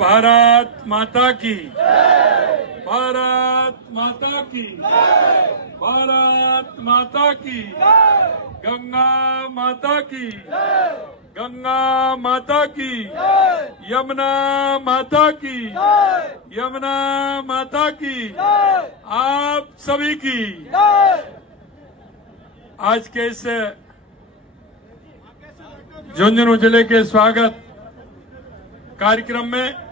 भारत माता की, भारत माता की, भारत माता की, गंगा माता की, गंगा माता की, यमुना माता की, यमुना माता की, आप सभी की। आज के इस झुंझुनू जिले के स्वागत कार्यक्रम में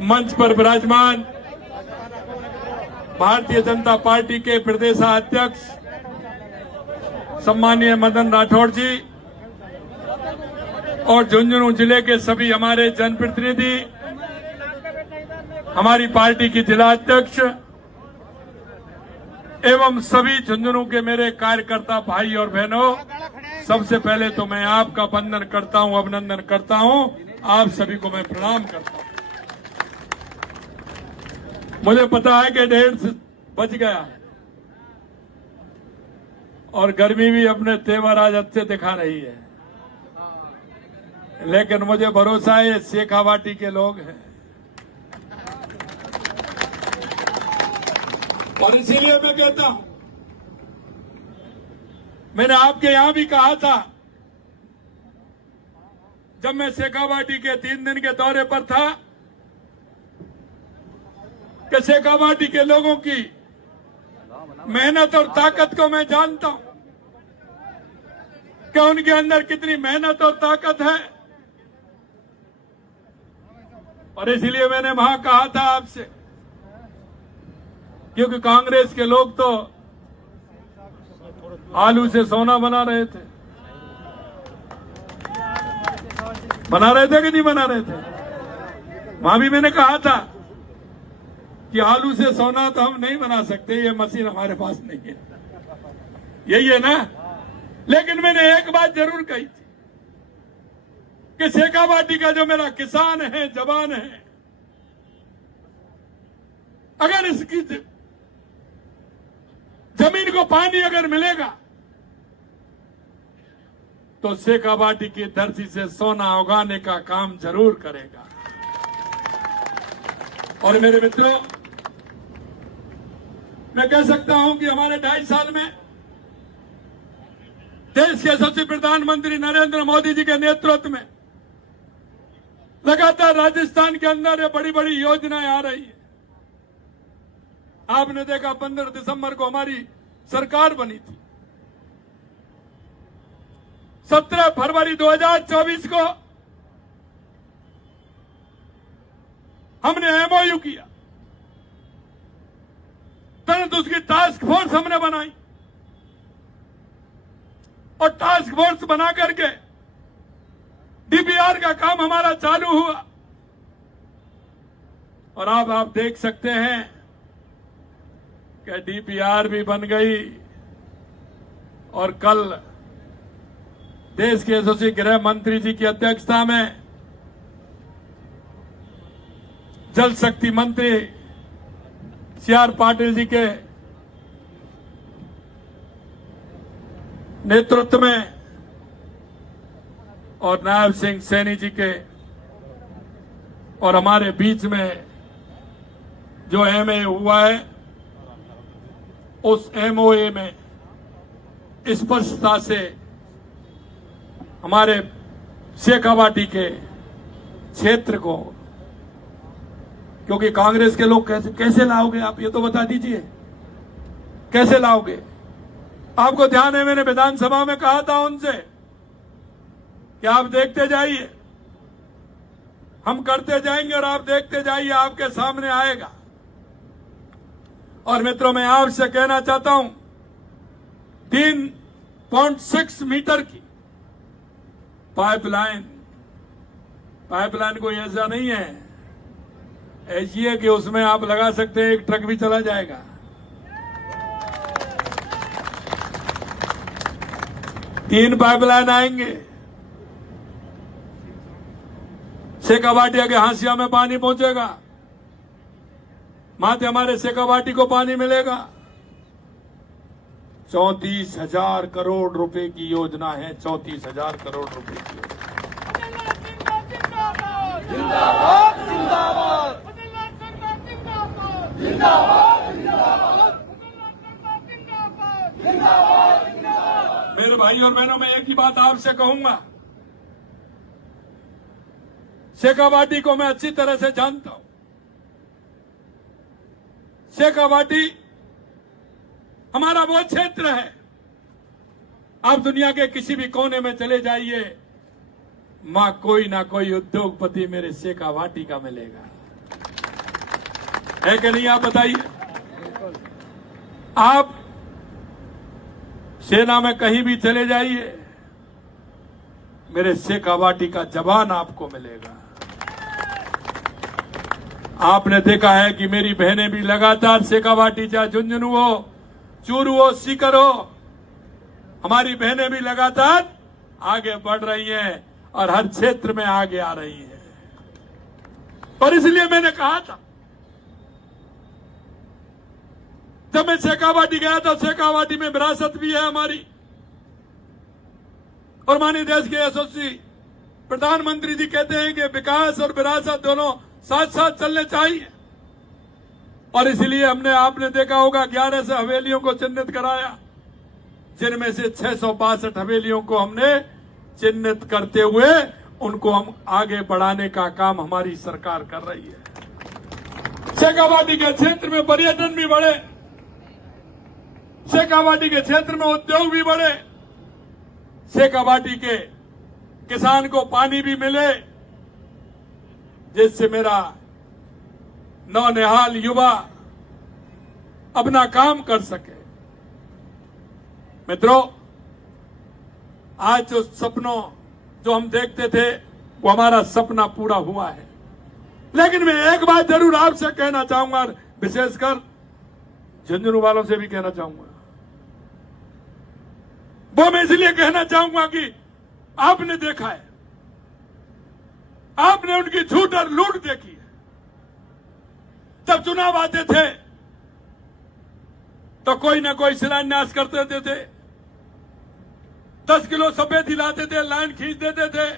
मंच पर विराजमान भारतीय जनता पार्टी के प्रदेशाध्यक्ष सम्मानीय मदन राठौड़ जी और झुंझुनू जिले के सभी हमारे जनप्रतिनिधि, हमारी पार्टी की जिलाध्यक्ष एवं सभी झुंझुनू के मेरे कार्यकर्ता भाई और बहनों, सबसे पहले तो मैं आपका वंदन करता हूं, अभिनंदन करता हूं। आप सभी को मैं प्रणाम करता हूं। मुझे पता है कि 1:30 बज गया है और गर्मी भी अपने तेवर आज अच्छे दिखा रही है, लेकिन मुझे भरोसा है ये शेखावाटी के लोग हैं और इसीलिए मैं कहता हूं, मैंने आपके यहां भी कहा था जब मैं शेखावाटी के 3 दिन के दौरे पर था कि शेखावाटी के लोगों की मेहनत और ताकत को मैं जानता हूं कि उनके अंदर कितनी मेहनत और ताकत है, और इसलिए मैंने वहां कहा था आपसे, क्योंकि कांग्रेस के लोग तो आलू से सोना बना रहे थे कि नहीं बना रहे थे। वहां भी मैंने कहा था कि आलू से सोना तो हम नहीं बना सकते, ये मशीन हमारे पास नहीं है, यही है ना। लेकिन मैंने एक बात जरूर कही थी कि शेखावाटी का जो मेरा किसान है, जवान है, अगर इसकी जमीन को पानी अगर मिलेगा तो शेखावाटी की धरती से सोना उगाने का काम जरूर करेगा। और मेरे मित्रों, मैं कह सकता हूं कि हमारे 2.5 साल में देश के यशस्वी प्रधानमंत्री नरेंद्र मोदी जी के नेतृत्व में लगातार राजस्थान के अंदर ये बड़ी बड़ी योजनाएं आ रही है। आपने देखा 15 दिसंबर को हमारी सरकार बनी थी, 17 फरवरी 2024 को हमने एमओयू किया, तुरंत उसकी टास्क फोर्स हमने बनाई और टास्क फोर्स बना करके डीपीआर का काम हमारा चालू हुआ। और अब आप देख सकते हैं कि डीपीआर भी बन गई और कल देश के यशस्वी गृह मंत्री जी की अध्यक्षता में जल शक्ति मंत्री CR पाटिल जी के नेतृत्व में और नायब सिंह सैनी जी के और हमारे बीच में जो एमए हुआ है, उस एमओए में स्पष्टता से हमारे शेखावाटी के क्षेत्र को, क्योंकि कांग्रेस के लोग कैसे लाओगे आप, ये तो बता दीजिए, कैसे लाओगे। आपको ध्यान है, मैंने विधानसभा में कहा था उनसे कि आप देखते जाइए, हम करते जाएंगे और आप देखते जाइए, आपके सामने आएगा। और मित्रों, मैं आपसे कहना चाहता हूं, 3.6 मीटर की पाइपलाइन कोई ऐसा नहीं है, ऐसी है कि उसमें आप लगा सकते हैं, एक ट्रक भी चला जाएगा। तीन पाइपलाइन आएंगे, शेखावाटी के हांसिया में पानी पहुंचेगा, वहां से हमारे शेखावाटी को पानी मिलेगा। 34,000 करोड़ रुपए की योजना है, 34,000 करोड़ रुपए की योजना। बात आपसे कहूंगा, शेखावाटी को मैं अच्छी तरह से जानता हूं। शेखावाटी हमारा वो क्षेत्र है, आप दुनिया के किसी भी कोने में चले जाइए, मां कोई ना कोई उद्योगपति मेरे शेखावाटी का मिलेगा, है कि नहीं? आप बताइए। आप सेना में कहीं भी चले जाइए, मेरे शेखावाटी का जवान आपको मिलेगा। आपने देखा है कि मेरी बहनें भी लगातार शेखावाटी, चाहे झुंझुनू हो, चूरू हो, सीकर हो, हमारी बहनें भी लगातार आगे बढ़ रही हैं और हर क्षेत्र में आगे आ रही हैं। और इसलिए मैंने कहा था, जब मैं शेखावाटी गया था, शेखावाटी में विरासत भी है हमारी, और माननीय देश के यशस्वी प्रधानमंत्री जी कहते हैं कि विकास और विरासत दोनों साथ साथ चलने चाहिए। और इसलिए हमने, आपने देखा होगा, 11 से हवेलियों को चिन्हित कराया, जिनमें से 662 हवेलियों को हमने चिन्हित करते हुए उनको हम आगे बढ़ाने का काम हमारी सरकार कर रही है। शेखावाटी के क्षेत्र में पर्यटन भी बढ़े, शेखावाटी के क्षेत्र में उद्योग भी बढ़े, शेखावाटी के किसान को पानी भी मिले, जिससे मेरा नौनिहाल युवा अपना काम कर सके। मित्रों, आज जो सपनों जो हम देखते थे, वो हमारा सपना पूरा हुआ है। लेकिन मैं एक बात जरूर आपसे कहना चाहूंगा, विशेषकर झुंझुनू वालों से भी कहना चाहूंगा, वो मैं इसलिए कहना चाहूंगा कि आपने देखा है, आपने उनकी झूठ और लूट देखी है। जब चुनाव आते थे तो कोई ना कोई शिलान्यास कर देते थे, 10 किलो सफेदी लाते थे, लाइन खींच देते थे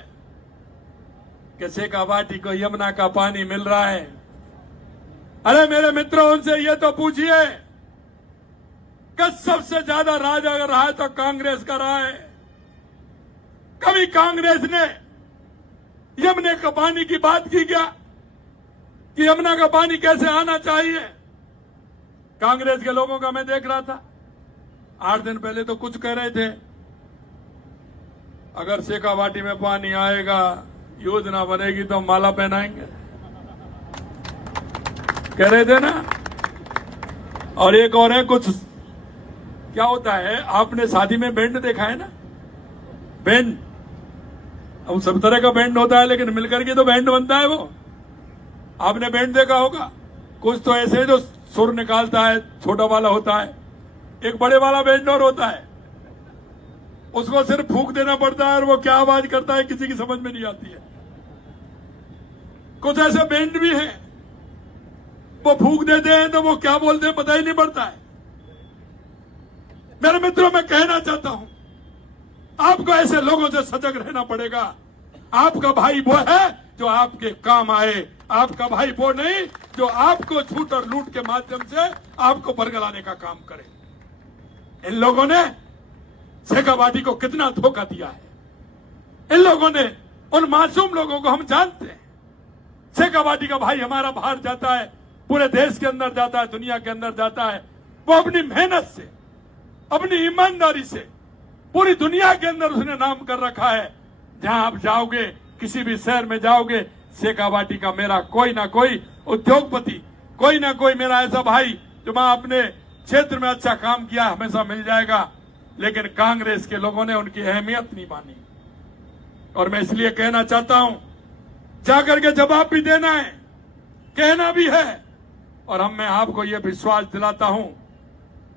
कि शेखावाटी को यमुना का पानी मिल रहा है। अरे मेरे मित्रों, उनसे ये तो पूछिए कि सबसे ज्यादा राज अगर रहा है तो कांग्रेस का रहा है। कभी कांग्रेस ने यमुना का पानी की बात की क्या, कि यमुना का पानी कैसे आना चाहिए? कांग्रेस के लोगों का मैं देख रहा था, 8 दिन पहले तो कुछ कह रहे थे, अगर शेखावाटी में पानी आएगा, योजना बनेगी तो माला पहनाएंगे, कह रहे थे ना। और एक और है, कुछ क्या होता है, आपने शादी में बैंड देखा है ना, बैंड, अब सब तरह का बैंड होता है, लेकिन मिलकर के तो बैंड बनता है। वो आपने बैंड देखा होगा, कुछ तो ऐसे जो सुर निकालता है, छोटा वाला होता है, एक बड़े वाला बैंड और होता है, उसको सिर्फ फूंक देना पड़ता है और वो क्या आवाज करता है किसी की समझ में नहीं आती है। कुछ ऐसे बैंड भी हैं, वो फूंक देते हैं तो वो क्या बोलते हैं पता ही नहीं पड़ता है। मेरे मित्रों, मैं कहना चाहता हूं, आपको ऐसे लोगों से सजग रहना पड़ेगा। आपका भाई वो है जो आपके काम आए, आपका भाई वो नहीं जो आपको झूठ और लूट के माध्यम से आपको बरगलाने का काम करे। इन लोगों ने शेखावाटी को कितना धोखा दिया है। इन लोगों ने, उन मासूम लोगों को हम जानते हैं। शेखावाटी का भाई हमारा बाहर जाता है, पूरे देश के अंदर जाता है, दुनिया के अंदर जाता है, वो अपनी मेहनत से, अपनी ईमानदारी से पूरी दुनिया के अंदर उसने नाम कर रखा है। जहां आप जाओगे, किसी भी शहर में जाओगे, शेखावाटी का मेरा कोई ना कोई उद्योगपति, कोई ना कोई मेरा ऐसा भाई जो मैं अपने क्षेत्र में अच्छा काम किया हमेशा मिल जाएगा। लेकिन कांग्रेस के लोगों ने उनकी अहमियत नहीं मानी। और मैं इसलिए कहना चाहता हूं, जाकर के जवाब भी देना है, कहना भी है। और मैं आपको यह विश्वास दिलाता हूं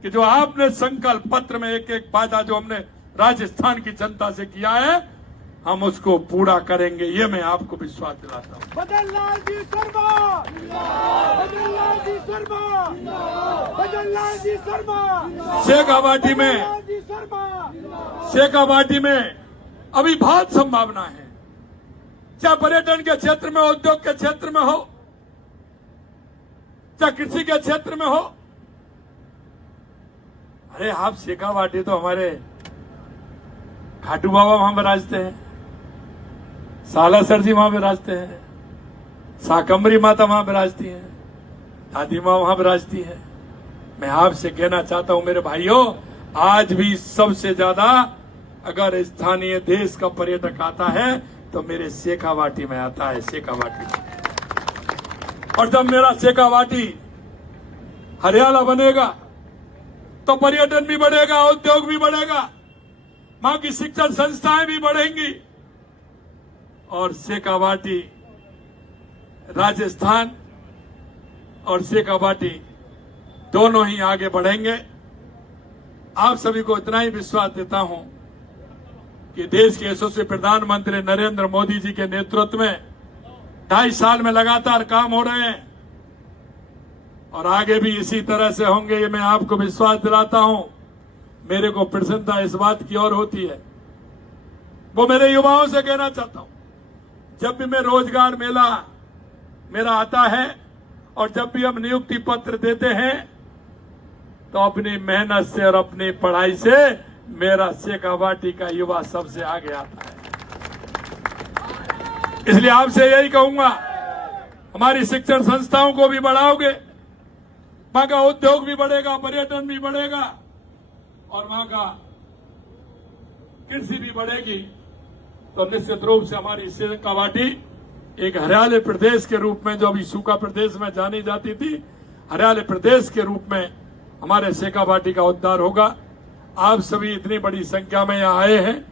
कि जो आपने संकल्प पत्र में एक एक वादा जो हमने राजस्थान की जनता से किया है, हम उसको पूरा करेंगे, ये मैं आपको विश्वास दिलाता हूं। बदनलाल जी शर्मा, बदनलाल जी शर्मा, बदनलाल जी शर्मा, शेखावाटी में, बदनलाल जी शर्मा, शेखावाटी में अभी बहुत संभावना है, चाहे पर्यटन के क्षेत्र में, उद्योग के क्षेत्र में हो, चाहे कृषि के क्षेत्र में हो। अरे आप शेखावाटी तो हमारे खाटू बाबा वहां विराजते हैं, सालासर जी वहां विराजते हैं, शाकंभरी माता वहां विराजती हैं, दादी माँ वहां विराजती है। मैं आपसे कहना चाहता हूं मेरे भाइयों, आज भी सबसे ज्यादा अगर स्थानीय देश का पर्यटक आता है तो मेरे शेखावाटी में आता है, शेखावाटी में। और जब मेरा शेखावाटी हरियाणा बनेगा तो पर्यटन भी बढ़ेगा, उद्योग भी बढ़ेगा, वहां की शिक्षण संस्थाएं भी बढ़ेंगी और शेखावाटी राजस्थान और शेखावाटी दोनों ही आगे बढ़ेंगे। आप सभी को इतना ही विश्वास देता हूं कि देश के यशस्वी प्रधानमंत्री नरेंद्र मोदी जी के नेतृत्व में 2.5 साल में लगातार काम हो रहे हैं और आगे भी इसी तरह से होंगे, ये मैं आपको विश्वास दिलाता हूं। मेरे को प्रसन्नता इस बात की और होती है, वो मेरे युवाओं से कहना चाहता हूं, जब भी मैं रोजगार मेला मेरा आता है और जब भी हम नियुक्ति पत्र देते हैं तो अपनी मेहनत से और अपनी पढ़ाई से मेरा शेखावाटी का युवा सबसे आगे आता है। इसलिए आपसे यही कहूंगा, हमारी शिक्षण संस्थाओं को भी बढ़ाओगे, वहां का उद्योग भी बढ़ेगा, पर्यटन भी बढ़ेगा और वहां का कृषि भी बढ़ेगी, तो निश्चित रूप से हमारी शेखावाटी एक हरियाले प्रदेश के रूप में, जो अभी सूखा प्रदेश में जानी जाती थी, हरियाले प्रदेश के रूप में हमारे शेखावाटी का उद्धार होगा। आप सभी इतनी बड़ी संख्या में यहाँ आए हैं,